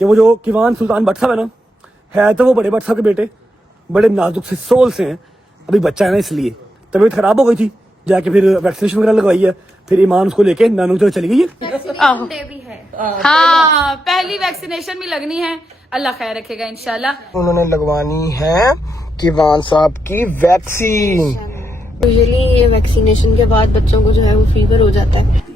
कि वो जो किवान सुल्तान भट्ट साहब है ना, है तो वो बड़े भट्ट साहब के बेटे, बड़े नाजुक से सोल से हैं, अभी बच्चा है ना इसलिए तबीयत खराब हो गई थी, जाके फिर वैक्सीनेशन वगैरह लगवाई है, फिर ईमान उसको लेके नानू की तरफ चली गई है। वैक्सीनेशन डे भी है। हाँ, पहली वैक्सीनेशन भी लगनी है, अल्लाह खैर रखेगा इंशाल्लाह। उन्होंने लगवानी है किवान साहब की वैक्सीन। यूजुअली ये वैक्सीनेशन के बाद बच्चों को जो है वो फीवर हो जाता है।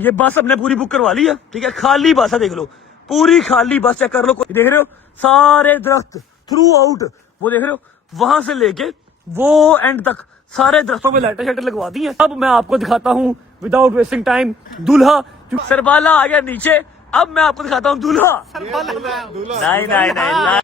ये बस हमने पूरी बुक करवा ली है, ठीक है, खाली बस है, देख लो पूरी खाली बस, चेक कर लो, देख रहे हो सारे दरख्त थ्रू आउट, वो देख रहे हो वहां से लेके वो एंड तक सारे दरख्तों में लाइटें शाइटें लगवा दी हैं। अब मैं आपको दिखाता हूँ विदाउट वेस्टिंग टाइम दूल्हा, सरबाला आ गया नीचे, अब मैं आपको दिखाता हूँ दूल्हा। नहीं नहीं नहीं,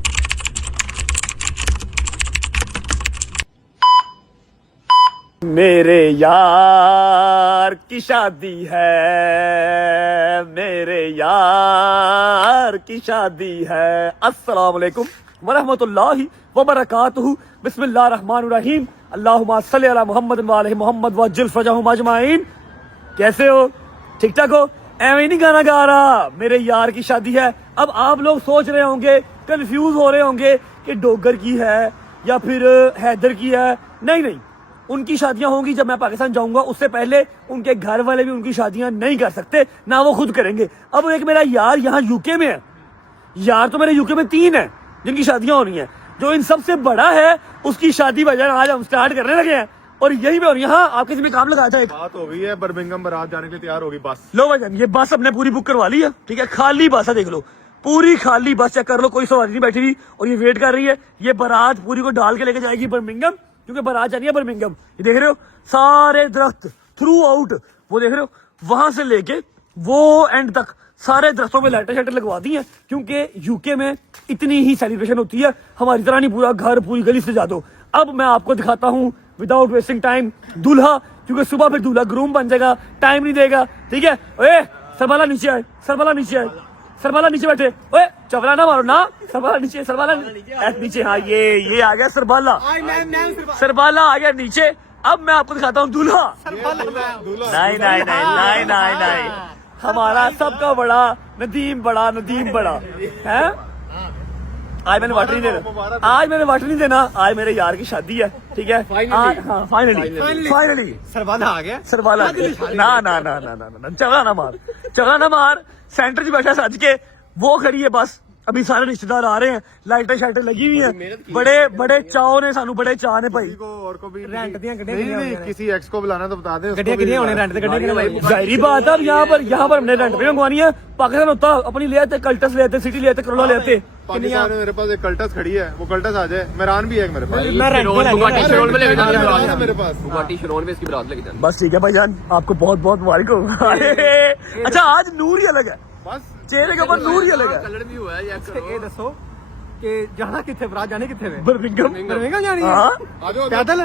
मेरे यार की शादी है, मेरे यार की शादी है। अस्सलाम वालेकुम वरहमतुल्लाहि वबरकातुहू। बिस्मिल्लाह रहमान रहीम। अल्लाहुम्मा सल्ली अला मुहम्मद व आले मोहम्मद व अज्जिल फरजहुम अजमाइन। कैसे हो? ठीक ठाक हो? ऐਵੇਂ नहीं गाना गा रहा, मेरे यार की शादी है। अब आप लोग सोच रहे होंगे, कंफ्यूज हो रहे होंगे कि डोगर की है या फिर हैदर की है। नहीं नहीं, उनकी शादियां होंगी जब मैं पाकिस्तान जाऊंगा, उससे पहले उनके घर वाले भी उनकी शादियां नहीं कर सकते, ना वो खुद करेंगे। अब एक मेरा यार यहाँ यूके में है, यार तो मेरे यूके में 3 है जिनकी शादियां हो रही हैं। जो इन सबसे बड़ा है उसकी शादी वजह आज हम स्टार्ट करने लगे हैं और यही पे हो रही है। हाँ, आपके जिसमें काम लगाया था, एक बात हो गई है, बर्मिंघम बारात जाने के लिए तैयार होगी बस। लो भाईजान, ये बस हमने पूरी बुक करवा ली है, ठीक है, खाली बस है, देख लो पूरी खाली बस, चेक कर लो, कोई सवारी नहीं बैठी हुई और ये वेट कर रही है। ये बारात पूरी को डाल के लेके जाएगी बर्मिंघम, क्योंकि बारात जानी है बर्मिंघम। ये देख रहे हो सारे दरख्त थ्रू आउट, वो देख रहे हो वहां से लेके वो एंड तक सारे दरख्तों में लाइटें शाइटें लगवा दी हैं, क्योंकि यूके में इतनी ही सेलिब्रेशन होती है, हमारी तरह नहीं पूरा घर पूरी गली से जा दो। अब मैं आपको दिखाता हूँ विदाउट वेस्टिंग टाइम दूल्हा, क्योंकि सुबह फिर दूल्हा ग्रूम बन जाएगा, टाइम नहीं देगा, ठीक है। ओए सरबाला नीचे आए, सरबाला नीचे आए, सरबाला नीचे बैठे, ओए चवला ना मारो ना, सरबाला नीचे, सरबाला नीचे। हाँ, ये आ गया सरबाला, सरबाला आ गया नीचे। अब मैं आपको दिखाता हूँ दूल्हा। नहीं नहीं नहीं नहीं नहीं, हमारा सबका बड़ा नदीम बड़ा है। आज मैंने वाटर नहीं देना, आज मेरे यार की शादी है, ठीक है। फाइनली सरबाला आ गया, सरबाला ना चवला ना मार। सेंटर जी बैठा सज के, वो खड़ी है बस, अभी सारे रिश्तेदार आ रहे हैं, लाइटें शाइटें लगी हुई हैं, बड़े चाव ने, सानू बड़े चाह ने भाई। और को भी रेंट दियां गड्डियां नहीं, किसी एक्स को बुलाना तो बता दे, कितने होने रेंट गड्डियां। जाहिर बात है, यहाँ पर हमने रेंट पे मंगवानी है। पाकिस्तान होता अपनी ले आते, कल्टस ले आते, सिटी ले आते, करोला ले आते। पाकिस्तान में मेरे पास एक कल्टस खड़ी है, वो कल्टस आ जाए। मेरान भी है मेरे पास, मेरे पास बस ठीक है भाईजान, आपको बहुत बहुत मुबारक हो। अच्छा, आज नूर ही अलग है, बस चेहरे के ऊपर नूर ही अलग है। ये दसो कि जाना किथे, बारात जाने किथे वे? बर्मिंघम जानी है पैदल?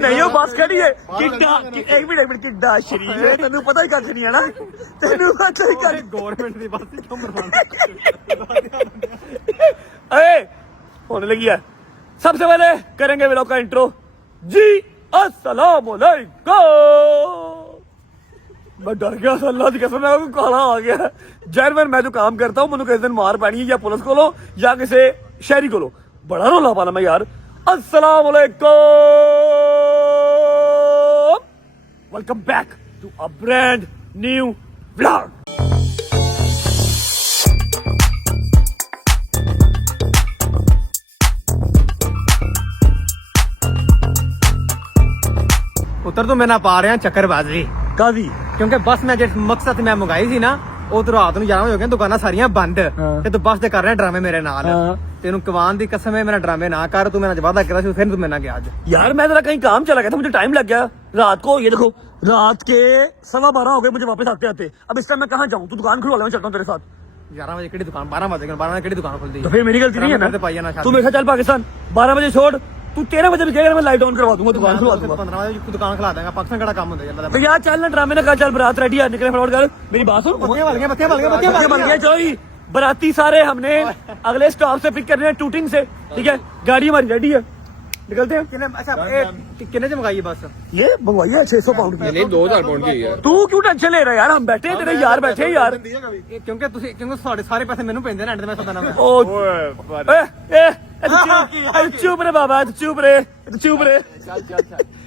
नहीं वो बस खड़ी है। किड्डा, एक मिनट किड्डा शरीफ है, तेनू पता ही कख नहीं है ना, तेनू पता ही कख। गवर्नमेंट दी बस क्यों होने लगी है। सबसे पहले करेंगे व्लॉग का इंट्रो जी। अस्सलाम वालेकुम। मैं डर गया, अल्लाह की कसम, मैं काला आ गया। जैनवन मैं जो काम करता हूँ, मैंने किस दिन मार पैनी है, या पुलिस को लो या किसी शहरी को लो, बड़ा रोला पाला मैं यार। अस्सलाम वालेकुम, welcome back to a brand new vlog. उतर तो मैं ना पा रहा चक्करबाजी कादी, क्योंकि बस मैं जिस मकसद मैं मंगाई थी ना, ਉਹ तो रात ਨੂੰ 11 ਹੋ ਗਏ, ਦੁਕਾਨਾਂ ਸਾਰੀਆਂ ਬੰਦ ਤੇ ਤੂੰ ਬੱਸ ਤੇ ਕਰ ਰਿਹਾ ਡਰਾਮੇ ਮੇਰੇ ਨਾਲ। ਤੈਨੂੰ ਕਵਾਨ ਦੀ ਕਸਮ ਹੈ, ਮੇਰਾ ਡਰਾमे ਨਾ कर, तू मेरा वादा करा फिर तू मेरे ना गया आज। यार मैं जरा कहीं काम चला गया था, मुझे टाइम लग गया रात को। ये देखो रात के 12:15 हो गए मुझे वापस आते आते। अब इस टाइम मैं कहाँ जाऊँ? तू दुकान खुलवा ले, मैं चलता हूँ तेरे साथ। 11 बजे की दुकान, 12 बजे 12 बजे की दुकान खुलती है, तो फिर मेरी गलती नहीं है ना। तू मेरे साथ चल पाकिस्तान, 12 बजे छोड़, तू 13 बजे भी कहेगा, मैं लाइट ऑन करवा दूंगा, दुकान खुलवा दूंगा। 15 बजे दुकान खुला देगा, पाकिस्तान का काम होता है। तो यार चल ना, ड्रामे ना कर, चल बारात रेडी है, निकले फटाफट कर। मेरी बात सुन, बत्तियां बल गया चलो ही बाराती सारे हमने अगले स्टॉप से पिक करने हैं टूटिंग से, ठीक है। गाड़ी हमारी रेडी है, निकलते हैं। कितने च मंगाई बस? ये मंगवाई है 600 पाउंड की। नहीं 2000 पाउंड की है। तू क्यों टेंशन ले रहा है यार, हम बैठे हैं, तेरे यार बैठे हैं यार। क्योंकि ਤੁਹਾਡੇ ਸਾਰੇ ਪੈਸੇ ਮੈਨੂੰ ਪੈਂਦੇ ਨੇ, ਐਂਡ ਤੇ ਮੈਂ ਸਦਾ ਨਾ ਮੈਂ चुप रे बाबा, चुप रे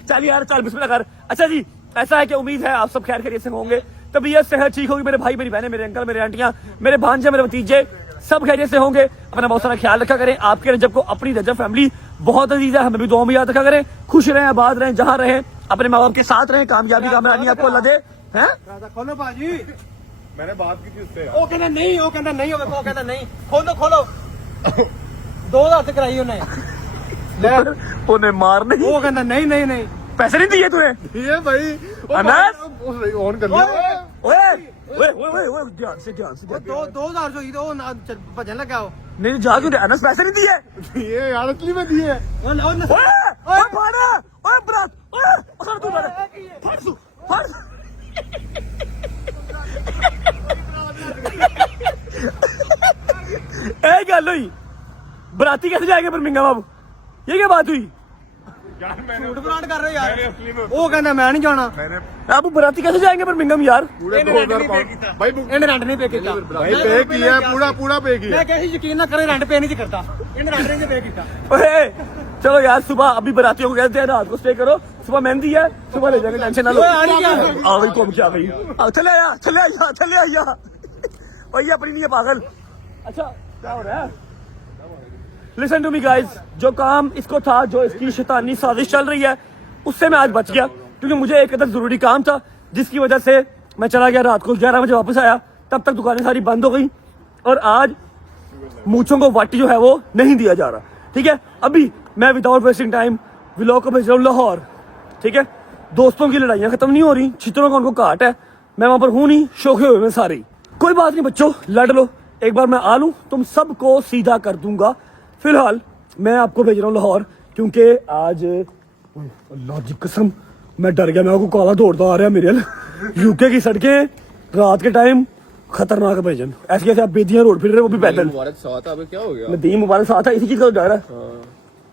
चल यार, चल बिस्मिल्लाह कर। अच्छा जी, ऐसा है कि उम्मीद है आप सब खैर खैरियत से होंगे, तबीयत सेहत ठीक होगी, मेरे भाई मेरी बहनें, मेरे अंकल, मेरे आंटियां, मेरे भांजे, मेरे भतीजे सब खैरियत से होंगे। अपना बहुत सारा ख्याल रखा करें। आपके रजब को अपनी रजब फैमिली बहुत अजीज है, हमें भी दुआ में याद रखा करें। खुश रहें, आबाद रहें, जहां रहें, अपने माँ बाप के साथ रहें, कामयाबी कामरानी आपको अल्लाह दे। हैं खोलो भाजी, मैंने बात की थी उससे। ਉਹ ਕਹਿੰਦਾ ਨਹੀਂ, ਉਹ ਕਹਿੰਦਾ ਨਹੀਂ ਹੋਵੇ, ਉਹ ਕਹਿੰਦਾ ਨਹੀਂ। ਖੋਲੋ 2000 ਤੇ ਕਰਾਈ ਉਹਨੇ। उन्हें मारने, ਉਹ ਕਹਿੰਦਾ ਨਹੀਂ पैसे नहीं दिए तूने? ये भाई अनस ऑन कर लिया। ओए ध्यान से 2000 जो ਉਹ ਨਾ ਭਜਣ ਲੱਗਾ ਉਹ। नहीं जा क्यों रहे? अनस पैसे नहीं दिए? ये यार असली में दिए। ओए भाड़ा, ओए बरात, ओए उधर तू भाड़ा, फाड़ ए गल हुई, बराती कैसे जाएंगे बर्मिंघम अब? ये क्या बात हुई? ਝੂਠ ਬਰਾਂਡ ਕਰ ਰਹੇ ਯਾਰ। ਉਹ ਕਹਿੰਦਾ ਮੈਂ ਨਹੀਂ ਜਾਣਾ। अब बराती कैसे जाएंगे बर्मिंघम यार? पूरे 2000 पाउंड भाई ਇਹਨੇ ਰੈਂਟ ਨਹੀਂ ਪੇ ਕੀਤਾ। भाई पे किया है, पूरा पे किया। ਮੈਂ ਕਹਿੰਦਾ ਯਕੀਨ ਨਾ ਕਰੇ, ਰੈਂਟ ਪੇ नहीं करता। ਇਹਨੇ ਰੈਂਟ नहीं ਪੇ ਕੀਤਾ। ओए चलो यार, सुबह अभी बरातियों को कहते हैं रात को स्टे करो, सुबह मेहंदी है, सुबह ले जाएंगे, टेंशन ना लो। आ गई कौन क्या गई? चले आया और ये अपनी नहीं है पागल। अच्छा क्या हो रहा है? लिसन टू मी गाइस, जो काम इसको था, जो इसकी शैतानी साजिश चल रही है, उससे मैं आज बच गया, क्योंकि मुझे एक अदर जरूरी काम था, जिसकी वजह से मैं चला गया। रात को 11 बजे वापस आया, तब तक दुकानें सारी बंद हो गई, और आज मूंछों को वाटी जो है वो नहीं दिया जा रहा, ठीक है। अभी मैं विदाउट वेस्टिंग टाइम व्लॉग को भेज रहा हूँ लाहौर, ठीक है। दोस्तों की लड़ाइयाँ खत्म नहीं हो रही, चित्रों का उनको काट है, मैं वहां पर हूं नहीं, शोखे हुए में सारे ही। कोई बात नहीं बच्चों, लड़ लो, एक बार मैं आ लूं, तुम सबको सीधा कर दूंगा। फिलहाल मैं आपको भेज रहा हूँ लाहौर, क्योंकि आज अल्लाह की कसम मैं डर गया, मैं को काला दौड़ता आ रहा है मेरे यूके की सड़कें रात के टाइम खतरनाक है भाईजान। ऐसे कैसे आप बेदियां रोड फिर रहे, वो भी पैदल। मुबारक साथ है, क्या हो गया? नदीम मुबारक साथ है, इसी चीज का तो डर है।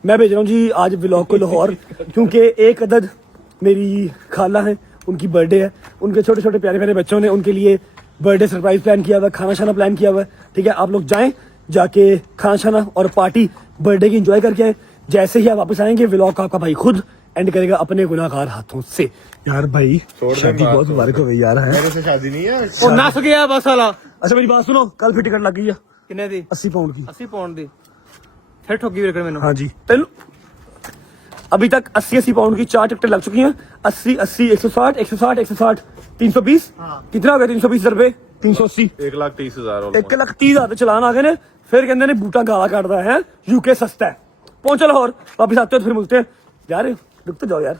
मैं भेज रहा हूँ जी आज व्लॉग को लाहौर, क्योंकि एक अदद मेरी खाला है, उनकी बर्थडे है, उनके छोटे छोटे प्यारे प्यारे बच्चों ने उनके लिए बर्थडे सरप्राइज प्लान किया हुआ है, खाना शाना प्लान किया हुआ है, ठीक है। आप लोग जाएं, जाके खाना शाना और पार्टी बर्थडे की एंजॉय करके आए। जैसे ही आप वापस आएंगे, व्लॉग का आपका भाई खुद एंड करेगा अपने गुनाहगार हाथों से। यार भाई शादी बहुत मुबारक हो गई यार। है मेरे से शादी नहीं है। ਉਹ ਨਸ ਗਿਆ ਬਸ ਵਾਲਾ। अच्छा मेरी बात सुनो, कल फिर टिकट लग गई है ਕਿੰਨੇ ਦੀ? 80 पाउंड की। 80 ਪਾਉਂਡ ਦੀ। ਫਿਰ ਠੋਗੀ ਵੀਰ ਮੈਨੂੰ। हाँ जी, तेन अभी तक 80 पाउंड की 4 टिकटें लग चुकी हैं। 80 80 160 160 160 320 कितना हो गया? 320 रुपए 380 1,30,000 1,30,000 चलान आ गए ने। फिर कहते ने बूटा गाला काटता है, यूके सस्ता है। पहुंचो लाहौर, वापस आते हो तो फिर मिलते हैं यार। रुक तो जाओ यार,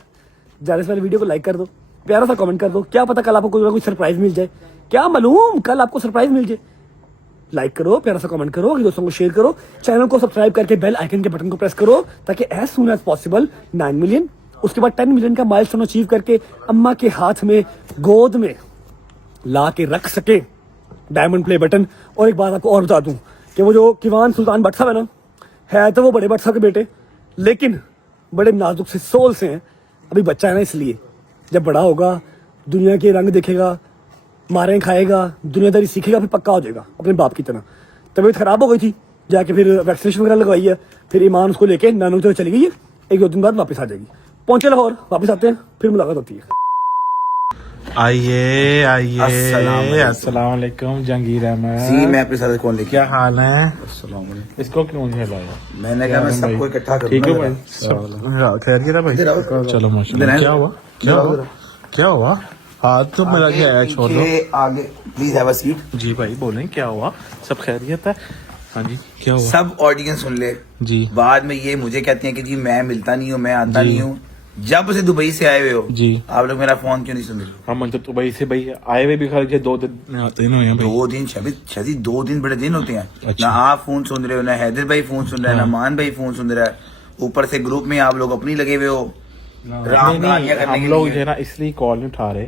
जाने से पहले वीडियो को लाइक कर दो, प्यारा सा कमेंट कर दो, क्या पता कल आपको कोई ना कोई सरप्राइज मिल जाए, क्या मालूम कल आपको सरप्राइज मिल जाए। लाइक करो, प्यारा सा कमेंट करो, अपने दोस्तों को शेयर करो, चैनल को सब्सक्राइब करके बेल आइकन के बटन को प्रेस करो, ताकि as soon as possible 9 million, उसके बाद 10 मिलियन का माइलस्टोन अचीव करके अम्मा के हाथ में गोद में ला के रख सके डायमंड प्ले बटन। और एक बात आपको और बता दूं कि वो जो किवान सुल्तान भट्ट साहब है ना, है तो वो बड़े भट्ट साहब के बेटे, लेकिन बड़े नाजुक से सोल से हैं। अभी बच्चा है ना, इसलिए जब बड़ा होगा, दुनिया के रंग देखेगा, मारें खाएगा, दुनियादारी सीखेगा, फिर पक्का हो जाएगा अपने बाप की तरह। तबीयत खराब हो गई थी, जाके फिर वैक्सीनेशन वगैरह लगवाई है, फिर ईमान उसको लेके नानू तो चली गई है, 1-2 दिन बाद वापस आ जाएगी। पहुंचे लाहौर, वापस आते हैं, फिर मुलाकात होती है। आइए अस्सलाम वालेकुम। जहांगीर अहमद जी, मैं अपने साथ कौन लेके क्या हाल है? अस्सलाम वालेकुम। इसको क्यों झेलाया? मैंने कहा मैं सबको इकट्ठा करूंगा। ठीक है भाई, सब खैरियत है भाई? चलो माशाल्लाह। क्या हुआ? हाथ तो मेरा क्या है, छोड़ दो। आगे प्लीज हैव अ सीट। जी भाई बोलें, क्या हुआ? सब खैरियत है? हाँ जी, क्या हुआ? सब ऑडियंस सुन ले जी। बाद में ये मुझे कहते हैं कि जी मैं मिलता नहीं हूँ, मैं आता नहीं हूँ। जब से दुबई से आए हुए हो जी, आप लोग मेरा फोन क्यों नहीं सुन रहे? हम तो दुबई से भाई आए हुए भी खर्चे 2 दिन आते हैं ना भाई। 2 दिन शबी 2 दिन बड़े दिन होते हैं। अच्छा। ना आप फोन सुन रहे हो, ना हैदर भाई फोन सुन रहा है, ना मान भाई फोन सुन रहा है, ऊपर से ग्रुप में आप लोग अपनी लगे हुए हो राम कहानियां करने हम के लोग लिए। जो है ना इसलिए कॉल नहीं उठा रहे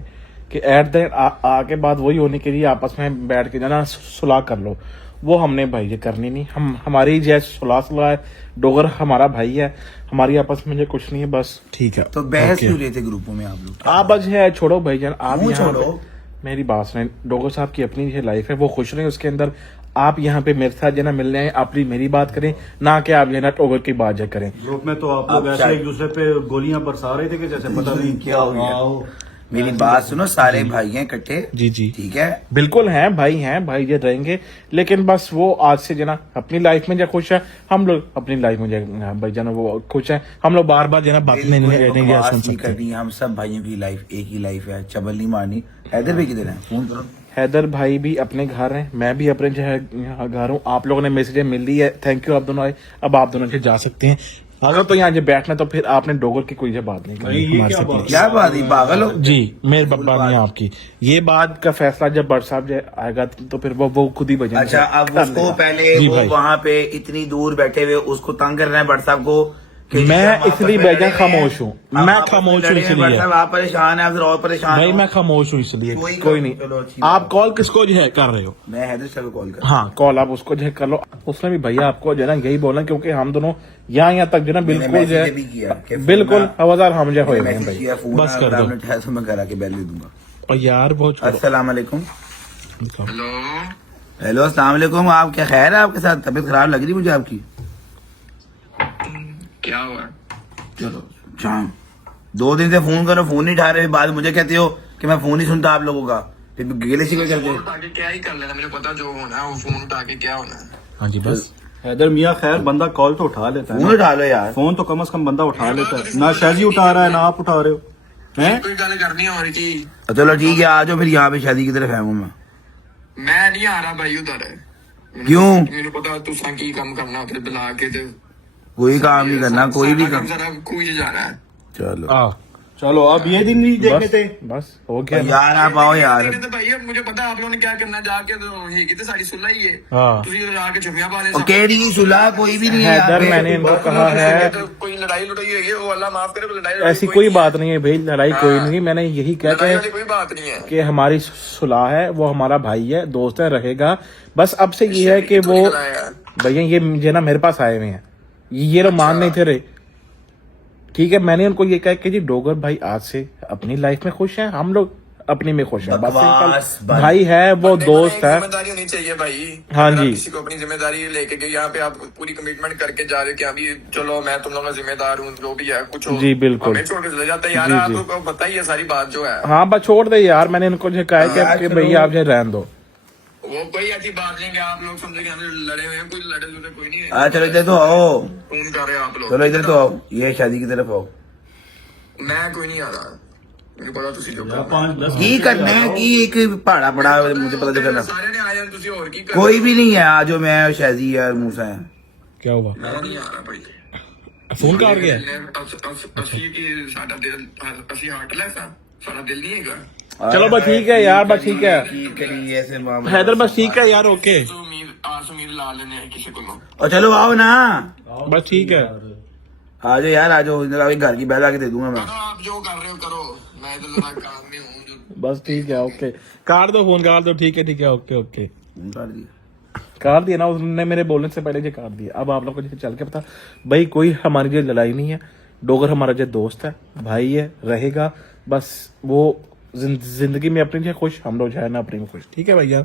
कि एट द आके बाद वही होने के लिए आपस में बैठ के ना सुलह कर लो। वो हमने भाई ये करनी नहीं। हम हमारी जैसे सुलह है, डोगर हमारा भाई है, हमारी आपस में ये कुछ नहीं है, बस ठीक है। तो बहस क्यों रहे थे ग्रुपों में आप लोग? आप बस है छोड़ो भाईजान, आप क्यों यहाँ छोड़ो? पे मेरी बात सुने, डोगर साहब की अपनी जो लाइफ है वो खुश रहे उसके अंदर। आप यहाँ पे मेरे साथ जो ना मिलने आए, अपनी मेरी बात करें, ना कि आप जो ना डोगर की बात जो करें। ग्रुप में तो आप लोग ऐसे एक दूसरे पे गोलियां बरसा रहे थे कि जैसे पता नहीं क्या हो गया। मेरी बात सुनो, सारे भाई हैं इकट्ठे, जी जी ठीक है, बिल्कुल हैं भाई ये रहेंगे, लेकिन बस वो आज से जना अपनी लाइफ में जो खुश है, हम लोग अपनी लाइफ में जो भाई जना वो खुश है। हम लोग बार बार जना बात नहीं बकवास सुन नहीं सकते। करनी। हम सब भाइयों की लाइफ एक ही लाइफ है, चबल नहीं मारनी। हैदर भाई किधर है? फोन करो। हैदर भाई भी अपने घर हैं, मैं भी अपने जो है यहाँ घर हूँ। आप लोगों ने मैसेज मिल ली है, थैंक यू आप दोनों आए। अब आप दोनों जा सकते हैं। अगर तो यहाँ जो बैठना तो फिर आपने डोगर की कोई बात नहीं करनी हमारे से, please। क्या बात है, पागल हो? जी मेरे बब्बा नहीं आपकी ये बात का फैसला जब बट साहब जो आएगा तो फिर वो खुद ही बजेंगे। अच्छा, अब उसको पहले जी वो भाई। वहाँ पे इतनी दूर बैठे हुए उसको तंग कर रहे हैं भट्ट साहब को कि मैं हम आपस इसलिए में बेजा लड़े हैं। खामोश हूँ, हम मैं आपस में खामोश हूँ लड़े हैं, इसलिए। भट्ट साहब आप परेशान है, आप और परेशान भाई हो। मैं खामोश हूँ इसलिए, कोई कोई चलो, नहीं। अच्छी आप बात। कॉल किसको जो है कर रहे हो? मैं हैदर साहब को कॉल कर। हाँ कॉल आप उसको जो है कर लो। उसने भी भैया आपको जो है ना यही बोला, क्योंकि हम दोनों यहाँ तक जो है ना बिल्कुल जो मैंने भी किया कि है फोन बिल्कुल ना- हवादार हम जो हुए मैंने हैं मैसेज किया, भाई। फोन बस कर दो। आपने ठहर तो मैं करा के बैल दे दूंगा। और यार बहुत छोड़ो। अस्सलाम वालेकुम। हेलो अस्सलाम वालेकुम। आप क्या खैर है? आपके साथ तबीयत खराब लग रही मुझे आपकी। क्या हुआ? चलो शाम 2 दिन से फोन करो, फोन नहीं उठा रहे, बाद मुझे कहते हो कि मैं फोन नहीं सुनता आप लोगों का, फिर गिले शिकवे करते फोन हो। उठा के क्या ही कर लेना, मुझे पता जो होना है वो फोन उठा के क्या होना है। हाँ जी बस हैदर मियाँ खैर बंदा कॉल तो उठा लेता है फोन ना। उठा लो यार। फोन तो कम से कम बंदा उठा लेता है ना। शाजी उठा रहा है ना आप उठा रहे हो हैं। कोई गल करनी हो रही थी। चलो ठीक है, आ जाओ फिर यहाँ पे शादी की तरफ है मैं। मैं नहीं आ रहा भाई उधर है। क्यों? मैंने पता तुसा की काम करना उधर बुला के ते कोई काम नहीं करना, कोई भी काम। जरा कोई जाना है। चलो चलो अब ये दिन नहीं देखने थे। बस हो गया। यार आप आओ यार। तो भाई अब मुझे पता है आप लोगों ने क्या करना, जाके तो हेगी तो सारी सुलह ही है। हाँ। तुसी जाके छुपियां पा ले। और केडी सुलह कोई भी नहीं है यहाँ हैदर पे। मैंने इनको कहा है तो कोई लड़ाई लड़ाई हुई है, वो अल्लाह माफ करे, लड़ाई ऐसी कोई बात नहीं है भाई, लड़ाई कोई नहीं। मैंने यही कहा लड़ाई वाली कोई बात नहीं है। कि हमारी सुलह है, वो हमारा भाई है, दोस्त है, रहेगा। बस अब से ये है कि वो भैया ये मुझे ना मेरे पास आए हुए हैं, ये लोग मान नहीं थे रहे। ठीक है, मैंने उनको ये कहा कि जी डोगर भाई आज से अपनी लाइफ में खुश हैं, हम लोग अपनी में खुश हैं। बस बकवास सिंपल। भाई है वो दोस्त है। जिम्मेदारी होनी चाहिए भाई। हाँ अगर आप जी। किसी को अपनी जिम्मेदारी लेके गए, यहाँ पे आप पूरी कमिटमेंट करके जा रहे हो कि अभी चलो मैं तुम लोगों का जिम्मेदार हूँ, जो भी है कुछ हो। जी, बिल्कुल। हमें छोड़ के चले जाते हैं यार, जी, आपको पता ही है सारी बात जो है। हाँ बस छोड़ दे यार, मैंने इनको जो कहा है कि भैया आप जो रहने दो। वो कोई ऐसी बात नहीं है आप लोग समझे कि हम लड़े हुए हैं, कोई लड़े हुए कोई नहीं है। चलो इधर तो आओ, फोन कर रहे हो आप लोग। चलो इधर तो आओ, ये शादी की तरफ आओ। मैं कोई नहीं आ रहा, मुझे पता तुसी जो की करना है कि एक पहाड़ा पड़ा है, मुझे पता जो करना। सारे ने आया तुसी और की कर। कोई भी नहीं है, आज जो मैं और शादी है और मूसा है। क्या हुआ? मैं नहीं आ रहा भाई। फोन कर गया? ਅਸੀਂ ਕੀ ਸਾਡਾ ਦਿਲ ਅਸੀਂ ਹਾਰਟ ਲੈਸ ਆ, ਸਾਡਾ ਦਿਲ ਨਹੀਂ ਹੈਗਾ। चलो बस ठीक है यार, बस ठीक है की करिए ऐसे मामले। हैदर, बस ठीक है यार, ओके तो उम्मीद ला लेने हैं किसी को। और चलो आओ ना, बस ठीक है। आ जाओ यार, आ जाओ इधर, घर की बैल आके दे दूंगा मैं। करो आप जो कर रहे हो करो, मैं इधर जरा काम में हूँ जो। बस ठीक है, ओके काट दो फोन, काट दो। ठीक है ओके ओके कर दिया। काट दिया ना उसने, मेरे बोलने से पहले जो काट दिया। अब आप लोग को जैसे चल के पता भाई, कोई हमारी जो लड़ाई नहीं है। डोगर हमारा जो दोस्त है, भाई है, रहेगा। बस वो जिंदगी में अपनी जो खुश, हम लोग जो है ना अपनी में खुश। ठीक है भैया,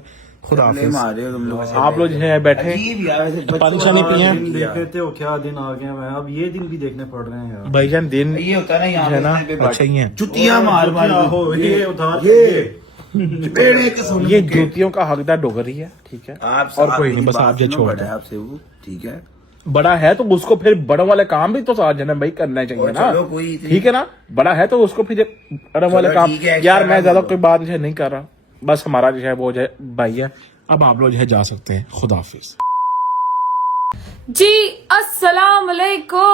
खुदा हाफिज। मारे हो तुम लोग। आप लोग जो है बैठे अजीब यार, ऐसे बच्चों परेशानी का पी हैं। दिन देख रहे थे वो क्या दिन आ गया मैं, अब ये दिन भी देखने पड़ रहे हैं यार। भाईजान दिन ये होता है ना यहाँ है ना, पे अच्छा ही है। जुतियां मार मार हो ये उधार ये जूतियों का हकदार डोगर ही है। ठीक है, आप और कोई नहीं, बस आप जो छोड़ बड़ा है दो। आपसे वो, ठीक है। बड़ा है तो उसको फिर बड़ों वाले काम भी तो साथ जने भाई करना चाहिए और ना। चलो कोई इतनी- ठीक है ना, बड़ा है तो उसको फिर बड़ों वाले काम। ठीक है, यार मैं ज्यादा बोलो। कोई बात जो है नहीं कर रहा, बस हमारा जो है वो जो है भाई है। अब आप लोग जो है जा सकते हैं, खुदा हाफिज जी। अस्सलाम वालेकुम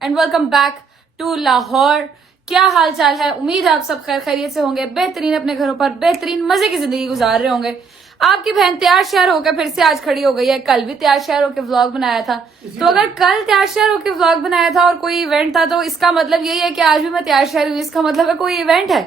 and welcome back to Lahore. क्या हाल चाल है? उम्मीद है आप सब खैर खैरियत से होंगे, बेहतरीन अपने घरों पर बेहतरीन मजे की जिंदगी गुजार रहे होंगे। आपकी बहन तैयार शहर होकर फिर से आज खड़ी हो गई है। कल भी तैयार शहर होकर व्लॉग बनाया था, तो अगर कल तैयार शहर होकर व्लॉग बनाया था और कोई इवेंट था, तो इसका मतलब यही है कि आज भी मैं तैयार शहर हुई, इसका मतलब है कोई इवेंट है।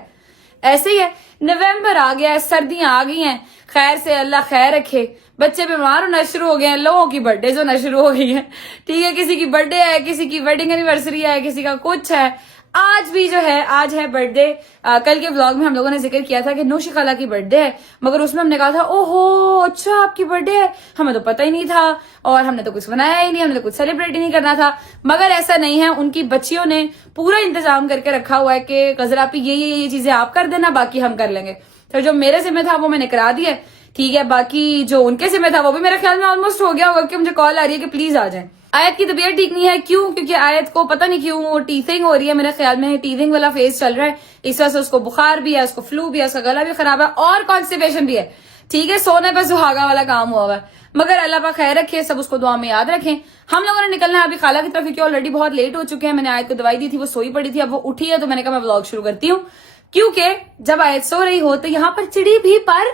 ऐसे ही है, नवंबर आ गया है, सर्दियां आ गई हैं, खैर से अल्लाह खैर रखे, बच्चे बीमार होना शुरू हो गए हैं, लोगों की बर्थडे होना शुरू हो गई है, ठीक है, किसी की बर्थडे है, किसी की वेडिंग एनिवर्सरी है, किसी का कुछ है। आज भी जो है, आज है बर्थडे। कल के व्लॉग में हम लोगों ने जिक्र किया था कि नौशी खाला की बर्थडे है, मगर उसमें हमने कहा था ओहो अच्छा आपकी बर्थडे है, हमें तो पता ही नहीं था और हमने तो कुछ बनाया ही नहीं, हमने तो कुछ सेलिब्रेट ही नहीं करना था। मगर ऐसा नहीं है, उनकी बच्चियों ने पूरा इंतजाम करके रखा हुआ है कि गजरा पे ये चीजें आप कर देना, बाकी हम कर लेंगे। तो जो मेरे जिम्मे था वो मैंने करा दिया, ठीक है, बाकी जो उनके जिम्मे था वो भी मेरे ख्याल में ऑलमोस्ट हो गया होगा, कि मुझे कॉल आ रही है कि प्लीज आ जाएं। आयत की तबीयत ठीक नहीं है, क्यों? क्योंकि आयत को पता नहीं क्यों टीथिंग हो रही है, मेरे ख्याल में टीथिंग वाला फेज चल रहा है, इस वजह से उसको बुखार भी है, उसको फ्लू भी है, उसका गला भी खराब है और कॉन्स्टिपेशन भी है, ठीक है, सोने पे सुहागा वाला काम हुआ है। मगर अल्लाह पाक खैर रखे, सब उसको दुआ में याद रखें। हम लोगों ने निकलना है अभी खाला की तरफ, क्योंकि ऑलरेडी बहुत लेट हो चुके हैं। मैंने आयत को दवाई दी थी, वो सोई पड़ी थी, अब वो उठी है, तो मैंने कहा मैं व्लॉग शुरू करती हूँ, क्योंकि जब आयत सो रही हो तो यहाँ पर चिड़ी भी पर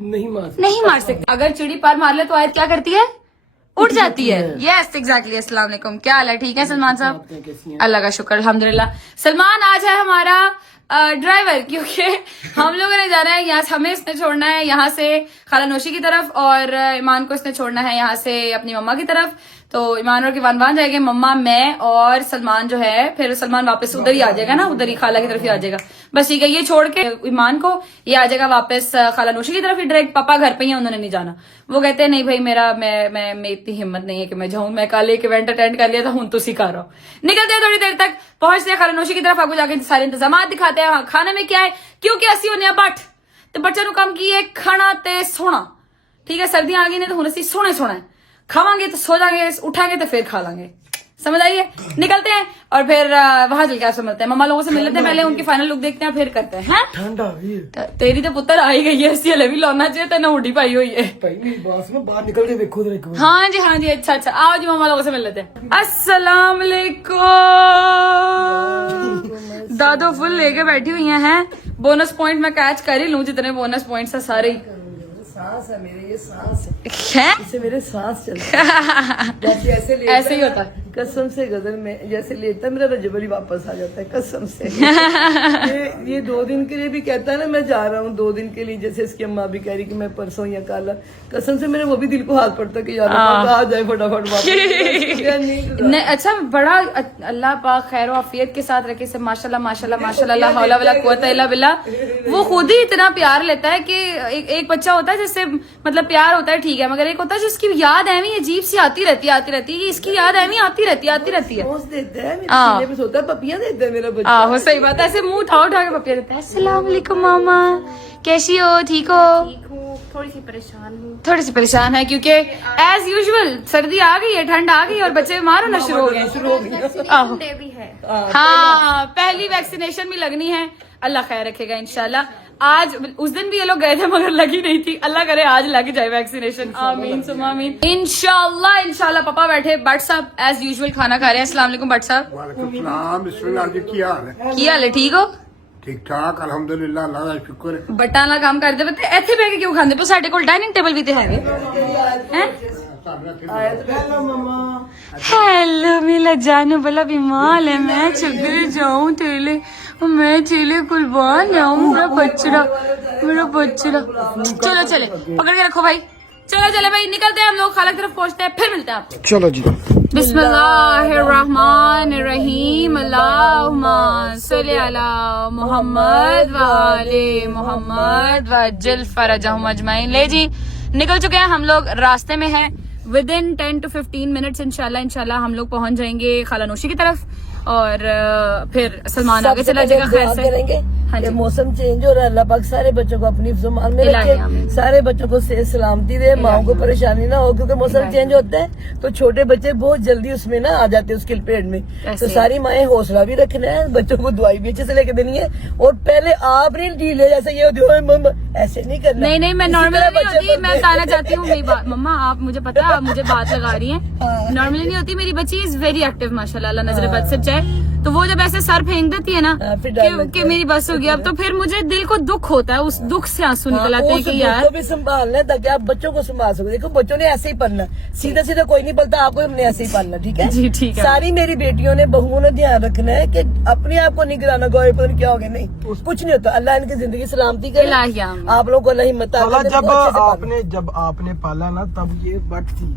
नहीं मार सकती। अगर चिड़ी पर मार ले तो आयत क्या करती है? उठ जाती है। Yes exactly. अस्सलाम वालेकुम, क्या हाल है? ठीक है सलमान साहब? अल्लाह का शुक्र अल्हम्दुलिल्लाह। सलमान आज है हमारा ड्राइवर, क्योंकि हम लोगों ने जाना है यहाँ से, हमें इसने छोड़ना है यहाँ से खाला नौशी की तरफ और ईमान को इसने छोड़ना है यहाँ से अपनी मम्मा की तरफ। तो ईमान और किवान वहां जाएंगे, मम्मा मैं और सलमान जो है, फिर सलमान वापस उधर ही आ जाएगा ना, उधर ही खाला की तरफ ही आ जाएगा। बस ठीक है, ये छोड़ के ईमान को ये आ जाएगा वापस खाला नौशी की तरफ ही डायरेक्ट। पापा घर पे ही है, उन्होंने नहीं जाना। वो कहते हैं नहीं भाई मेरा मैं इतनी हिम्मत नहीं है कि मैं जाऊं, मैं कल एक इवेंट अटेंड कर लिया था, हूं तो सिखा रहा हूं। निकलते हैं थोड़ी देर तक, पहुंचते हैं खाला नौशी की तरफ, आपको जाके सारे इंतजाम दिखाते हैं। हाँ, खाने में क्या है, क्योंकि असी होने बट तो बच्चों कम की है खाना ते सोना, ठीक है, सर्दियां आ गई ने तो हुण असी सोना है, खावांगे तो सो जाएंगे, उठाएंगे तो फिर खा लांगे, समझ आइए। निकलते हैं और फिर वहां चल के आपसे मिलते हैं, मम्मा लोगों से मिल लेते हैं, पहले उनकी फाइनल लुक देखते हैं, फिर करते हैं। ठंड आ गई है, तेरी तो पुत्र आ ही गई है, इसी हले भी लाना चाहिए, तेना हुडी पाई हुई है। बाहर निकल के देखो जरा। हाँ जी अच्छा आओ जी, मम्मा लोगों से मिल लेते हैं। अस्सलाम वालेकुम। दादो फुल लेके बैठी हुई हैं। बोनस पॉइंट मैं कैच कर ही लूं, जितने बोनस पॉइंट्स है सारे ही। सांस है मेरे, ये सांस है, इससे मेरे सांस चलते हैं। जैसे ऐसे ही होता है, कसम से गजल में जैसे लेता मेरा रजबली वापस आ जाता है, कसम से। ये 2 दिन के लिए भी कहता है ना मैं जा रहा हूँ 2 दिन के लिए, जैसे इसकी अम्मा भी कह रही कि मैं परसों या कल, कसम से मेरे वो भी दिल को हाथ पड़ता कि यार आ जाए फटाफट वापस। नहीं अच्छा, बड़ा अल्लाह पाक खैर आफियत के साथ रखे से, माशाल्लाह माशाल्लाह माशाल्लाह, ला हौला वला कुव्वता इल्ला बिल्लाह। वो खुद ही इतना प्यार लेता है कि एक बच्चा होता है जिससे मतलब प्यार होता है, ठीक है, मगर एक होता है जिसकी याद ऐवी अजीब सी आती रहती है, इसकी याद ऐवी आती रहती है। देता है मेरे सीने पे सोता है, पपियां देता है मेरा बच्चा। आहो सही बात है, ऐसे मुंह उठा के पपियां देता है। अस्सलाम वालेकुम मामा, कैसी हो? ठीक हो? थोड़ी सी परेशान है क्योंकि एज यूजुअल सर्दी आ गई है, ठंड आ गई और बच्चे बीमार होना शुरू हो गए। आहो हाँ, पहली वैक्सीनेशन भी लगनी है, अल्लाह खैर रखेगा इंशाल्लाह। आज उस दिन भी ये लोग गए थे मगर लगी नहीं थी, अल्लाह करे आज लग जाए वैक्सीनेशन, आमीन सुम्मा आमीन इंशाल्लाह। पापा बैठे, भट्ट साहब एज यूजुअल खाना खा रहे हैं। अस्सलाम वालेकुम भट्ट साहब। की हाल है? ठीक हो? ठीक ठाक अल्हम्दुलिल्लाह, अल्लाह का शुक्र है। बट्टा ना काम करते बते इत्थे बैठ के क्यों खांदे पे? साडे कोल डाइनिंग टेबल भी ते हैगे हैं। हेलो मेरा जानू भला बीमार है, मैं चुगले जाऊं तेले, मैं चेले कुर्बान जाऊं, मेरा बच्चा। चलो चले, पकड़ के रखो भाई, चलो भाई, निकलते हैं हम लोग, खाला की तरफ पहुंचते हैं, फिर मिलते हैं आपको। चलो जी। बिस्मिल्लाहिर्रहमानिर्रहीम, अल्लाहुम्मा सल्ली अला मुहम्मद व आले मुहम्मद वअज्जिल फरजहुम अजमईन। ले जी, निकल चुके हैं हम लोग, रास्ते में हैं, विद इन 10 to 15 मिनट्स इंशाल्लाह हम लोग पहुंच जाएंगे खाला नौशी की तरफ और फिर सलमान आगे चला जाएगा खैर से। हाँ जी, मौसम चेंज हो रहा है, अल्लाह पाक सारे बच्चों को अपनी मान में रखे, सारे बच्चों को सेहत सलामती दे, माओ को परेशानी ना हो, क्योंकि मौसम चेंज होता है तो छोटे बच्चे बहुत जल्दी उसमें ना आ जाते हैं उसके पेट में। तो सारी माएं हौसला भी रखना है, बच्चों को दवाई भी अच्छे से लेके देनी है, और पहले आप नहीं ढीले जैसे ये होती, ऐसे नहीं करना। नहीं मैं नॉर्मली नहीं होती, मैं बताना चाहती हूँ मेरी बात मम्मा, आप मुझे पता, आप मुझे बात लगा रही हैं, नॉर्मली नहीं होती मेरी बच्ची, इज वेरी एक्टिव माशाल्लाह, अल्लाह नजर बद से चाहे तो वो जब ऐसे सर फेंक देती है ना फिर डर लगता कि है। मेरी बस हो गई अब, तो फिर मुझे दिल को दुख होता है, उस दुख से आंसू निकल आते हैं उस कि दुख यार को भी संभालना है ताकि आप बच्चों को संभाल सको। देखो बच्चों ने ऐसे ही पढ़ना, सीधा सीधा कोई नहीं पढ़ता, आपको हमने ऐसे ही पढ़ना, ठीक है जी ठीक है। सारी मेरी बेटियों ने बहुओं ने ध्यान रखना है कि अपने आप को नहीं गिराना, गोए पता नहीं क्या हो गया, नहीं कुछ नहीं होता। अल्लाह इनकी जिंदगी सलामती करे, इलाही आमीन। आप लोगों को अल्लाह हिम्मत ताकत दे, इनको अच्छे से पालना। जब आपने पाला ना तब ये बट थी,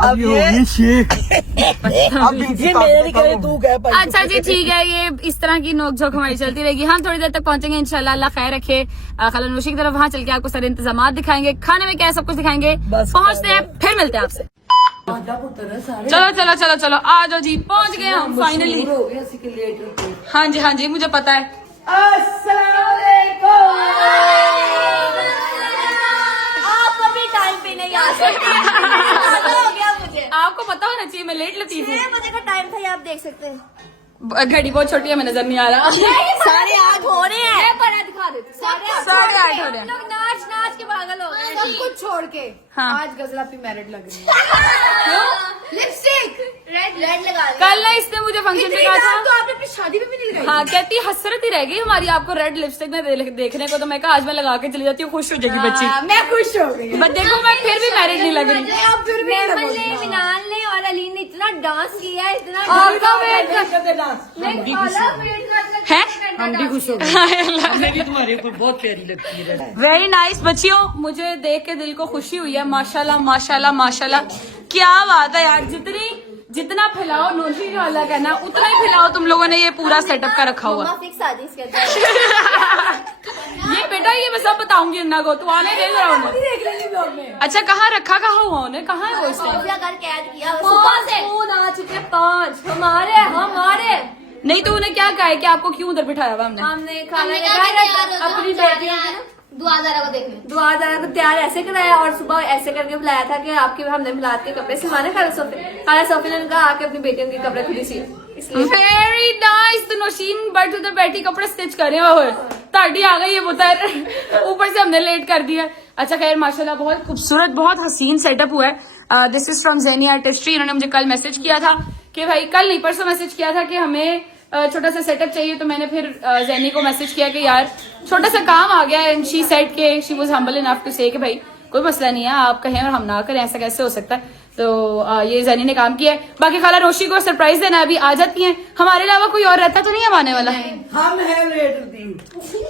अब ये शेख। ये मेरे नहीं कह तू कह पाई। अच्छा जी ठीक है, ये इस तरह की नोकझोंक हमारी चलती रहेगी। हम थोड़ी देर तक पहुंचेंगे इंशाल्लाह, अल्लाह खैर रखे। खाला नोशी की तरफ वहाँ चल के आपको सारे इंतजाम दिखाएंगे, खाने में क्या है सब कुछ दिखाएंगे। बस पहुंचते हैं, फिर मिलते हैं आपसे। चलो चलो चलो चलो आ जाओ जी, पहुंच गए हम फाइनली। हो गया इसी के लिए। हाँ जी हाँ जी, मुझे पता है। आप अभी टाइम पे नहीं आ सकते। हो गया मुझे, आपको पता होना चाहिए मैं लेट लतीफ हूँ। 6 बजे का टाइम था, ये आप देख सकते हैं। घड़ी बहुत छोटी है, मैं नजर नहीं आ रहा। 8:30 हो रहे हैं। बड़ा दिखा देते, 8:30 8:30 हो रहे हैं। लोग नाच नाच के पागल हो गए, सब कुछ छोड़ के। हाँ। आज गजला पे मैरिड लग रही है। लिपस्टिक रेड लगा ली। कल ना इसने मुझे फंक्शन में कहा था, तो आपने अपनी शादी में भी नहीं लगाई। हाँ कहती हसरत ही रह गई हमारी आपको रेड लिपस्टिक में देखने को, तो मैं कहा आज मैं लगा के चली जाती हूँ, खुश हो जाएगी बच्ची। मैं खुश हो गई। बट देखो मैं फिर भी मैरिड नहीं लग रही। अब फिर भी मिनाल ने और अली ने इतना डांस किया, इतना आपका वेट करते डांस है। हम भी खुश हो गए। तुम्हारी बहुत प्यारी लगती है। वेरी नाइस बच्चियों, मुझे देख के दिल को खुशी हुई है। माशाल्लाह माशाल्लाह माशाल्लाह, क्या बात है यार। जितना फैलाओ नोशी का अल्लाह कहना, उतना ही फैलाओ तुम लोगों ने ये पूरा सेटअप का रखा हुआ। फिक्स साजिश कहते हैं। ये बेटा ये मैं सब बताऊंगी अन्ना को, तू आने दे जरा उन्हें। अच्छा कहाँ रखा, कहाँ हुआ उन्हें, कहाँ है वो इस टाइम? घर कैद किया सुबह से। आ चुके 5 हमारे। नहीं तो उन्हें क्या कहा है कि आपको क्यों उधर बिठाया हुआ हमने? हमने खाना अपनी बेटियों दुआदारा को देखने, दुआदारा को तैयार ऐसे कराया और सुबह ऐसे करके बुलाया था कि आपके हमने मिलाद के कपड़े सिलवाने। खाला सोफी ने कहा आके अपनी बेटियों के कपड़े खुद ही सिए। Very nice. तो नौशीन बेड उधर बैठी कपड़े स्टिच करे हुए, ताड़ी आ गई है उधर, ऊपर से हमने लेट कर दिया। अच्छा खैर माशाल्लाह बहुत खूबसूरत बहुत हसीन सेटअप हुआ है। This is from jenny artistry. इन्होंने मुझे कल मैसेज किया था कि भाई, कल नहीं परसों मैसेज किया था कि हमें छोटा सा सेटअप चाहिए। तो मैंने फिर जेनी को मैसेज किया कि यार छोटा सा काम आ गया है। शी सेड के she was humble enough to say कि भाई कोई मसला नहीं है, आप कहें और हम ना करें, ऐसा कैसे हो सकता है। तो ये जेनी ने काम किया है। बाकी खाला रोशी को सरप्राइज देना अभी आ जाती हैं। हमारे अलावा कोई और रहता तो नहीं अब आने वाला? हम हैं लेट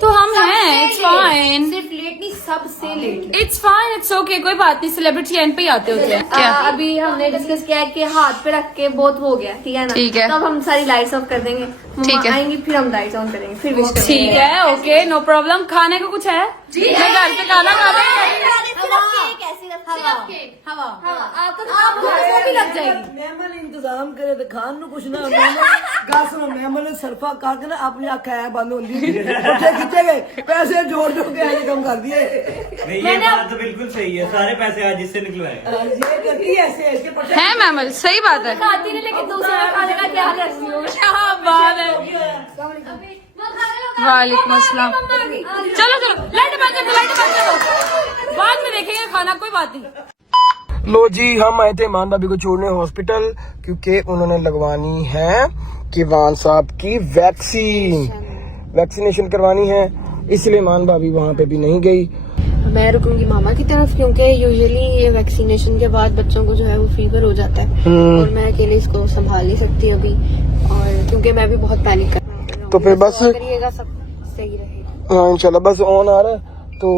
तो हम हैं, इट्स फाइन। सिर्फ लेट नहीं, सबसे late. It's fine, it's okay, कोई बात नहीं। सेलिब्रिटी एंड पे ही आते होते हैं क्या? अभी हमने डिस्कस किया है कि हाथ पे रख के बहुत हो गया, ठीक है ना? ठीक है। तब हम सारी लाइट्स ऑफ कर देंगे, ठीक है। आएंगी फिर हम लाइट्स ऑन करेंगे, फिर विश करेंगे। ठीक है, ओके, नो प्रॉब्लम। खाने को कुछ है? मैं घर से खाना खा रही हवा आपको भी लग जाएगी। मेहमान इंतजाम करे तो खान नु कुछ ना गा सुनो। मेहमान ने सरफा खा के ना अपनी आंखें बंद होंगी, खिंचे गए पैसे जोड़ जोड़ के ऐसे कम कर दिए। ये बात तो बिल्कुल सही है, सारे पैसे आज इससे निकलवाए। ये करती है ऐसे इसके पट्टे है मैमल, सही बात है। खाती नहीं, लेकिन दूसरा खाने का ख्याल रखती हूँ। क्या बात है। वालेकुम अस्सलाम। चलो चलो लाइट बंद कर दो, लाइट बंद कर दो, बाद में देखेंगे खाना, कोई बात नहीं। लो जी, हम आए थे ईमान भाभी को छोड़ने हॉस्पिटल, क्योंकि उन्होंने लगवानी है किवान साहब की वैक्सीनेशन करवानी है, इसलिए ईमान भाभी वहाँ पे भी नहीं गई। मैं रुकूंगी मामा की तरफ, क्योंकि यूजुअली ये वैक्सीनेशन के बाद बच्चों को जो है वो फीवर हो जाता है और मैं अकेले इसको संभाल नहीं सकती अभी, और क्योंकि मैं भी बहुत पैनिक कर रही हूँ। तो फिर बस करिएगा, सब सही रहेगा। हाँ इंशाल्लाह। बस ऑन आ रहा है तो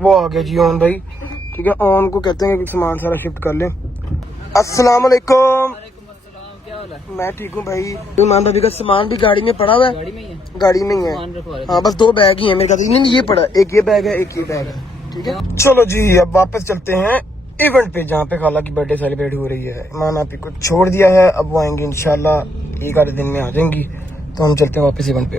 वो आ गया जी ऑन भाई, ठीक है। ऑन को कहते हैं कि सामान सारा शिफ्ट कर लें। अस्सलाम वालेकुम। मैं ठीक हूँ भाई। ईमान भाभी का सामान भी गाड़ी में पड़ा हुआ है। गाड़ी में ही है। हाँ बस 2 बैग ही है मेरे ख्याल। नहीं ये पड़ा, एक ये बैग है, एक ये बैग है, ठीक है। चलो जी अब वापस चलते हैं इवेंट पे, जहाँ पे खाला की बर्थडे सेलिब्रेट हो रही है। ईमान आपी को छोड़ दिया है, अब वो आएंगे इंशाल्लाह, 1 आधे दिन में आ जाएंगी। तो हम चलते हैं वापस इवेंट पे।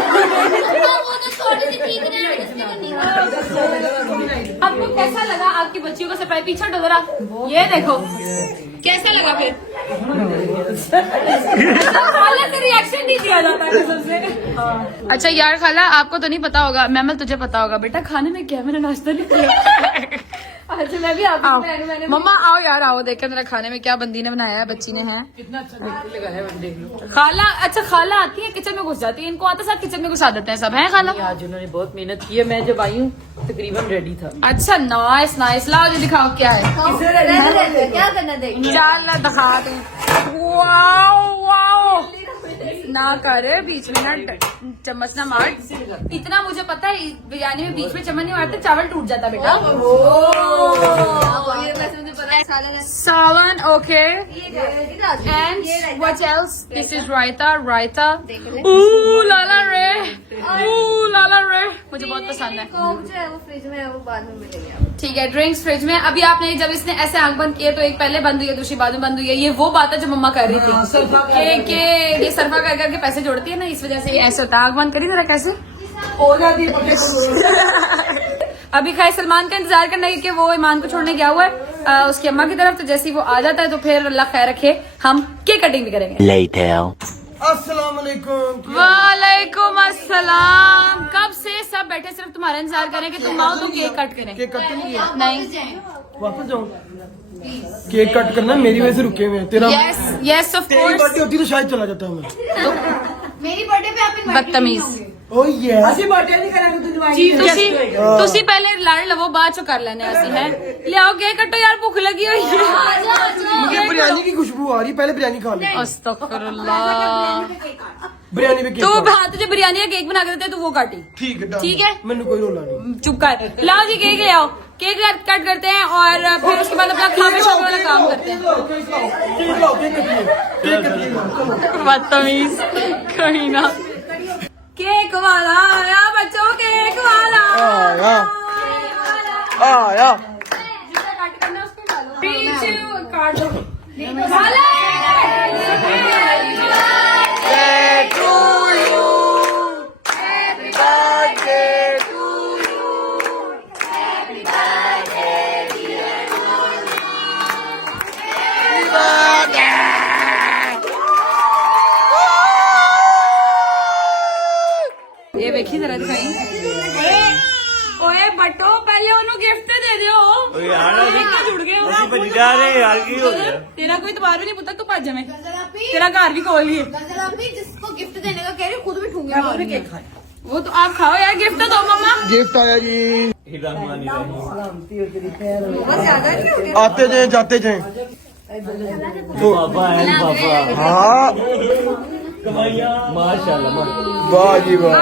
वो तो थोड़ी सी ठीक रहे हैं, इसलिए नहीं हुआ। आपको कैसा लगा आपकी बच्चियों का सरप्राइज? पीछे हटो जरा, ये देखो कैसा लगा फिर? खाला से रिएक्शन नहीं दिया जाता कसम से। अच्छा यार खाला, आपको तो नहीं पता होगा, मैमल तुझे पता होगा बेटा खाने में क्या, मैंने नाश्ता नहीं किया। अच्छा मैं भी आप मैंने मम्मा आओ यार आओ, देखे मेरा खाने में क्या बंदी ने बनाया है, बच्ची ने है। कितना अच्छा लगा है, देख लो। खाला, अच्छा खाला आती है किचन में घुस जाती है, इनको आता साथ किचन में घुसा देते हैं सब, है खाला? आज उन्होंने बहुत मेहनत की है, मैं जब आई हूँ तकरीबन रेडी था। अच्छा नाइस नाइस, लाओ जी दिखाओ क्या है। क्या करना देख चल दिखा दे। वाओ वाओ, ना करे बीच में ना चम्मच ना मार। इतना मुझे पता है, बिरयानी में बीच में चम्मच नहीं मारते चावल टूट जाता बेटा। ये वैसे मुझे पता है सालन है। सालन ओके, ये and what else? This is raita, raita. Ooh लाला रे, ooh लाला रे, मुझे बहुत पसंद है। कोक जो है वो फ्रिज में है, वो बाद में मिलेंगे आपको। ठीक है, ड्रिंक्स फ्रिज में। अभी आपने जब इसने ऐसे आंख बंद किए तो एक पहले बंद हुई है, दूसरी बाद में बंद हुई है। ये वो बात है जो मम्मा कर रही थी कि ये सरफा कर करके पैसे जोड़ती है ना, इस वजह से ये ऐसे होता है। आंख बंद करी जरा, कैसे हो जाती है। अभी खैर सलमान का इंतजार करना है क्योंकि वो ईमान को छोड़ने गया हुआ है उसकी अम्मा की तरफ। तो जैसे ही वो आ जाता है तो फिर अल्लाह खैर रखे हम केक कटिंग भी करेंगे। अस्सलाम वालेकुम। वालेकुम अस्सलाम। कब से सब बैठे सिर्फ तुम्हारा इंतजार करें कि तुम आओ तो केक कट करें। केक कट नहीं नहीं, वापस जाओ। केक कट करना मेरी वजह से रुके हुए हैं। तेरा यस यस ऑफ तेरी कोर्स। बर्थडे होती तो शायद चला जाता मैं। मेरी बर्थडे पे आप बदतमीज। ओ ये ਅਸੀਂ ਬਰਥਡੇ ਨਹੀਂ ਕਰਾਂਗੇ ਤੂੰ ਜਵਾਈ ਤੁਸੀਂ ਪਹਿਲੇ ਲੜ ਲਵੋ, ਬਾਅਦ ਚੋਂ ਕਰ ਲੈਣੇ ਅਸੀਂ ਹੈ। ਲਿਆਓ केक कटो यार, भूख लगी हुई है। मुझे बिरयानी की खुशबू आ रही, पहले बिरयानी खा ले। अस्तगफुरुल्लाह। बिरयानी में केक तू काट। हाँ तुझे बिरयानी का केक बना के देते, तू वो काटी। ठीक है ठीक है, मैंने कोई रोला नहीं। चुप कर। लाओ जी केक ले आओ, केक कट करते हैं और फिर उसके बाद अपना खाने शाने वाला काम करते हैं। बदतमीज कहीं ना। केक वाला आया बच्चों, केक वाला आया आया। जिसका कट करना है उसको डालो, पीछे काट दो। खाला ये देखी जरा दिखाई। ओए बटो पहले उन्होंने गिफ्ट दे दियो यार, जुड़ गए हो। तेरा कोई इतबार भी नहीं पुता, तू भज में, तेरा घर भी खोल लिए। जिसको गिफ्ट देने का कह रही हूँ खुद भी ठूंगी केक खाए। वो तो आप खाओ यार, गिफ्ट तो दो मम्मा। गिफ्ट आया जी। ਸਲਾਮਤੀ ਹੋ ਤੇਰੀ खैर हो। आते जाए जाते जाए। हाँ माशाल्लाह वाह जी वाह।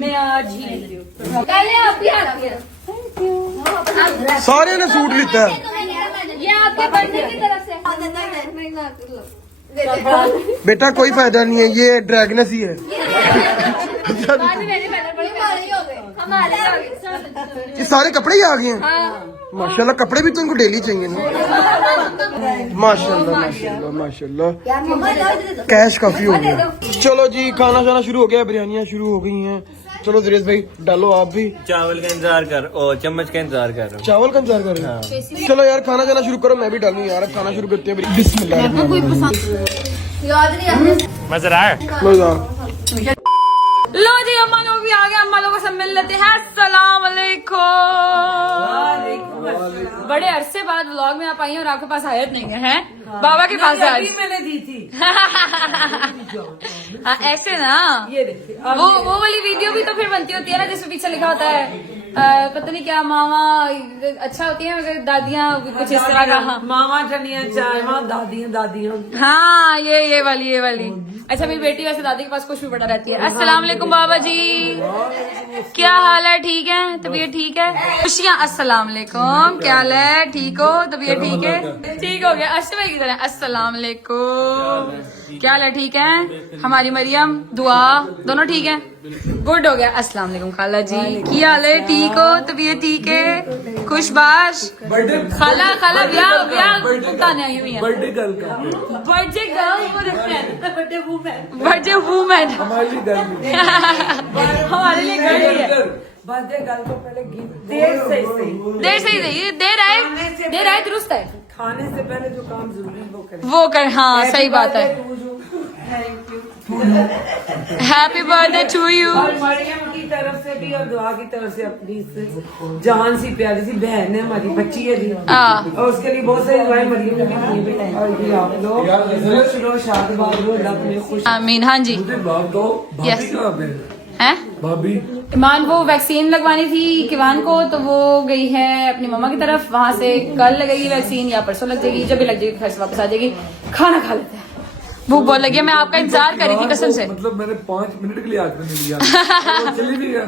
मैं आज ही पहले आप भी आती है। सारे ने सूट लिता है। ये आपके बर्थडे की तरफ से। बेटा कोई फायदा नहीं है, ये ड्रैगनस ही है। ये सारे कपड़े ही आ गए हैं। माशाल्लाह, कपड़े भी तो इनको डेली चाहिए ना। माशाल्लाह माशाल्लाह माशाल्लाह। कैश काफी हो गया। चलो जी, खाना शाना शुरू हो गया, बिरयानियाँ शुरू हो गई हैं। चलो दरेश भाई डालो आप भी। चावल का इंतजार कर और चम्मच का इंतजार कर। चावल का इंतजार कर रहे हैं। चलो यार खाना जाना शुरू करो, मैं भी डालूं यार। अब खाना शुरू करते हैं। बिस्मिल्लाह। याद नहीं आपने मजा आया। मजा। लो जी, अम्मा लोग भी आ गए, अम्मा लोगों से मिल लेते हैं। अस्सलाम वालेकुम। बड़े अरसे बाद व्लॉग में आप आई हैं और आपके पास आयत नहीं है, हैं? बाबा के पास है आज। मैंने दी थी। हाँ ऐसे ना, ये देखिए वो वाली वीडियो भी तो फिर बनती होती है ना, जिसमें पीछे लिखा होता है पता नहीं क्या, मामा अच्छा होती है मगर दादियाँ कुछ इस तरह का। हाँ मामा ठनिया चाय माँ दादियाँ हाँ, ये वाली। अच्छा मेरी बेटी वैसे दादी के पास कुछ भी बड़ा रहती है। अस्सलाम वालेकुम बाबा जी, क्या हाल है? ठीक है, तबीयत ठीक है? खुशियाँ। अस्सलाम वालेकुम, क्या हाल है? ठीक हो? तबीयत ठीक है? ठीक हो गया। अष्टमी की तरह अस्सलाम वालेकुम, क्या हाल है? ठीक है? हमारी मरियम दुआ दोनों ठीक है? गुड हो गया। अस्सलाम वालेकुम खाला जी, क्या हाल है? ठीक हो? तबीयत ठीक है? खुशबाश खाला खाला ब्याह ताने आई हुई है बर्थडे गर्ल का बर्थडे गर्ल बर्थडे वूमेन हमारे लिए गर्ल ही है बर्थडे गर्ल को पहले गिफ्ट देर से ही सही देर आए दुरुस्त है खाने से पहले जो काम जरूरी है वो कर हाँ सही बात है हैप्पी बर्थडे टू यू और मरियम की तरफ से भी और दुआ की तरफ से अपनी जान सी प्यारी सी बहन है हमारी बच्ची है दी और उसके लिए बहुत सारी दुआएं मरियम ने भी की बेटा और ये आप लोग खुश रहो शादबाद रहो रब में खुश आमीन हाँ जी यस हैं भाभी ईमान वो वैक्सीन लगवानी थी किवान को तो वो गई है अपनी मम्मा की तरफ वहां से कल लगेगी वैक्सीन या परसों लग जाएगी जब भी लग जाएगी घर से वापस आ जाएगी खाना खा लेते हैं भूख बहुत लगी है मैं आपका इंतजार कर रही थी कसम से मतलब मैंने 5 मिनट के लिए आज नहीं लिया चली भी गया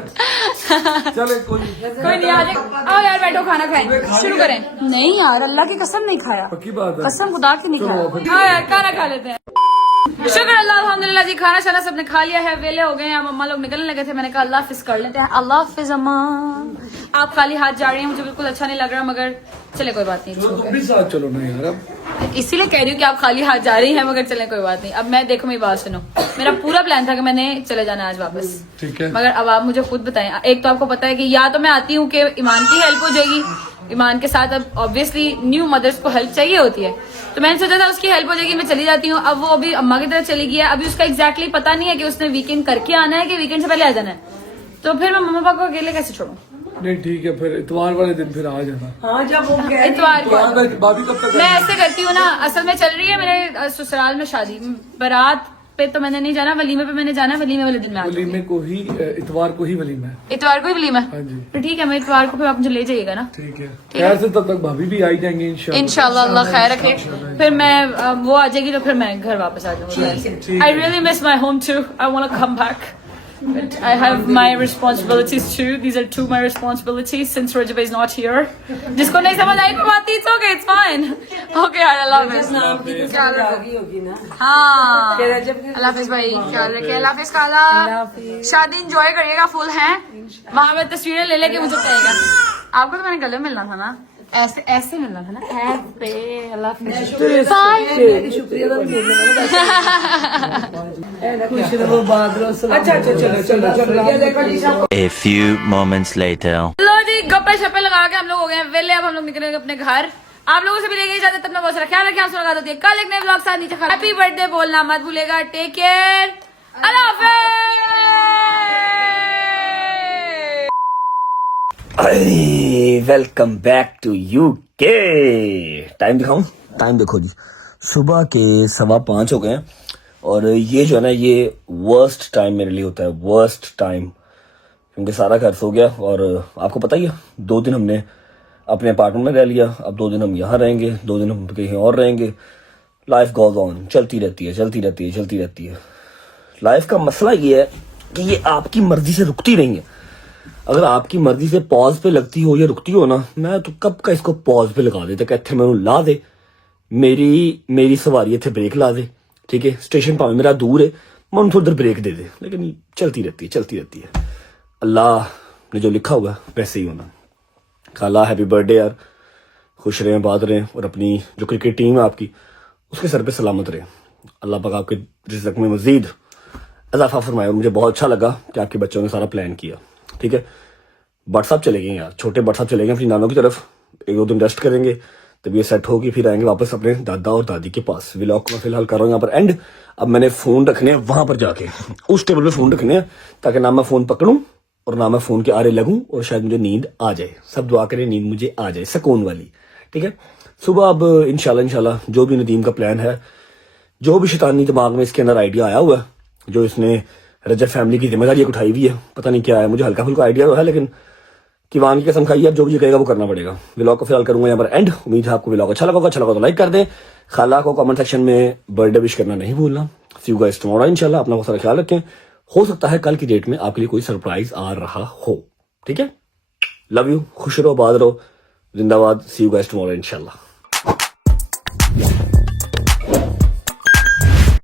चले कोई नहीं आ जाए आओ यार बैठो खाना खाएं शुरू करें नहीं यार अल्लाह की कसम नहीं खाया पक्की बात है कसम खुदा की नहीं खाया हाँ यार खाना खा लेते हैं शुक्र अल्लाह अल्हम्दुलिल्लाह जी खाना शाना सबने खा लिया है वेले हो गए हैं अब अम्मा लोग निकलने लगे थे मैंने कहा अल्लाह हाफिज कर लेते हैं अल्लाह हाफिज अम्मा आप खाली हाथ जा रही हैं मुझे बिल्कुल अच्छा नहीं लग रहा मगर चले कोई बात नहीं तुम भी साथ चलो ना यार अब इसीलिए कह रही हूँ कि आप खाली हाथ जा रही हैं मगर चले कोई बात नहीं अब मैं देखो मेरी बात सुनो मेरा पूरा प्लान था कि मैंने चले जाना आज वापस ठीक है मगर अब आप मुझे खुद बताएं एक तो आपको पता है कि या तो मैं आती हूँ कि ईमान की हेल्प हो जाएगी ईमान के साथ अब ऑब्वियसली न्यू मदर्स को हेल्प चाहिए होती है तो मैंने सोचा था उसकी हेल्प हो जाएगी मैं चली जाती हूँ अब वो अभी अम्मा की तरफ चली गई है अभी उसका एग्जैक्टली पता नहीं है कि उसने वीकेंड करके आना है कि वीकेंड से पहले आ जाना है तो फिर मैं मम्मा पापा को अकेले कैसे छोड़ूं नहीं ठीक है फिर इतवार वाले दिन फिर आ जाना हाँ जब वो इतवार को भाभी कब तक मैं ऐसे करती हूँ ना असल में चल रही है मेरे ससुराल में शादी बारात पे तो मैंने नहीं जाना वलीमे पे मैंने जाना वलीमे वाले दिन में आती हूँ। वलीमे को ही इतवार को ही वलीमा है इतवार को ही वलीमा हाँ जी तो ठीक है मैं इतवार को फिर आप मुझे ले जाइएगा ना ठीक है खैर से तब तक भाभी भी आई जाएंगे इंशाल्लाह अल्लाह खैर रखे फिर मैं वो आ जाएगी तो फिर मैं घर वापस आ जाऊंगी I really miss my home too I want to come back But I have my responsibilities too. These are two my responsibilities since Rajab is not here. जिसको नहीं समझ आई कोई बात it's okay, it's fine. Okay यार अल्लाह हाफिज़। हाँ अल्लाह हाफिज़ भाई ख्याल रखिए अल्लाह हाफिज़ खाला शादी enjoy करिएगा फुल हैं वहाँ पे तस्वीरें ले लेके मुझे बताइएगा आपको तो मैंने गले मिलना था ना ऐसे ऐसे मिलना था ना ऐसे अल्लाह हाफिज़ शुक्रिया अच्छा चलो A few moments later. लो जी गप्पे शप्पे लगा के हम लोग हो गए हैं वेले अब हम लोग निकलेंगे अपने घर आप लोगों से भी लेके जाते तब बहुत सारा ख्याल रखें आप लगा देती है कल एक नए ब्लॉग साथ नीचे हैप्पी बर्थडे बोलना मत भूलेगा टेक केयर अल्लाह हाफिज़ welcome back to UK time दिखाऊं टाइम देखो जी सुबह के 5:15 हो गए हैं और ये जो है ना ये वर्स्ट टाइम मेरे लिए होता है वर्स्ट टाइम क्योंकि सारा घर सो गया और आपको पता ही है 2 दिन हमने अपने अपार्टमेंट में रह लिया अब 2 दिन हम यहाँ रहेंगे 2 दिन हम कहीं और रहेंगे लाइफ गोज ऑन चलती रहती है लाइफ का मसला ये है कि ये आपकी मर्जी से रुकती नहीं है अगर आपकी मर्जी से पॉज पे लगती हो या रुकती हो ना मैं तो कब का इसको पॉज पे लगा देता कि इत्थे मैनू ला दे मेरी सवारी इत्थे ब्रेक ला दे ठीक है स्टेशन भावें मेरा दूर है मैं थोड़ी देर ब्रेक दे दे लेकिन चलती रहती है अल्लाह ने जो लिखा हुआ वैसे ही होना खाला हैप्पी बर्थडे यार खुश रहें बात रहें और अपनी जो क्रिकेट टीम है आपकी उसके सर पे सलामत रहे अल्लाह पाक आपके रिज़्क़ में मजीद इजाफा फरमाए मुझे बहुत अच्छा लगा कि आपके बच्चों ने सारा प्लान किया ठीक है व्हाट्सअप चले गए यार छोटे व्हाट्सअप चले गए अपनी नानों की तरफ 1-2 दिन रेस्ट करेंगे तब ये सेट होगी फिर आएंगे वापस अपने दादा और दादी के पास व्लॉग को मैं फिलहाल कर रहा हूँ यहाँ पर एंड अब मैंने फ़ोन रखने हैं वहां पर जाके उस टेबल पे फ़ोन रखने हैं ताकि ना मैं फ़ोन पकड़ूं और ना मैं फ़ोन के आरे लगूं और शायद मुझे नींद आ जाए सब दुआ करें नींद मुझे आ जाए सुकून वाली ठीक है सुबह अब इंशाल्लाह जो भी नदीम का प्लान है जो भी शैतानी दिमाग में इसके अंदर आइडिया आया हुआ है जो इसने रजब फैमिली की जिम्मेदारी उठाई हुई है पता नहीं क्या है मुझे हल्का फुल्का आइडिया है लेकिन किवान की कसम खाई है जो भी कहेगा वो करना पड़ेगा व्लॉग को फिलहाल करूंगा यहाँ पर एंड उम्मीद है आपको व्लॉग अच्छा लगा तो लाइक कर दें खाला को कमेंट सेक्शन में बर्थडे विश करना नहीं भूलना सी यू गाइस टुमारो इंशाल्लाह अपना बहुत सारा ख्याल रखें हो सकता है कल की डेट में आपके लिए कोई सरप्राइज आ रहा हो ठीक है लव यू खुश रहो आबाद रहो जिंदाबाद सी यू गाइस टुमारो इंशाल्लाह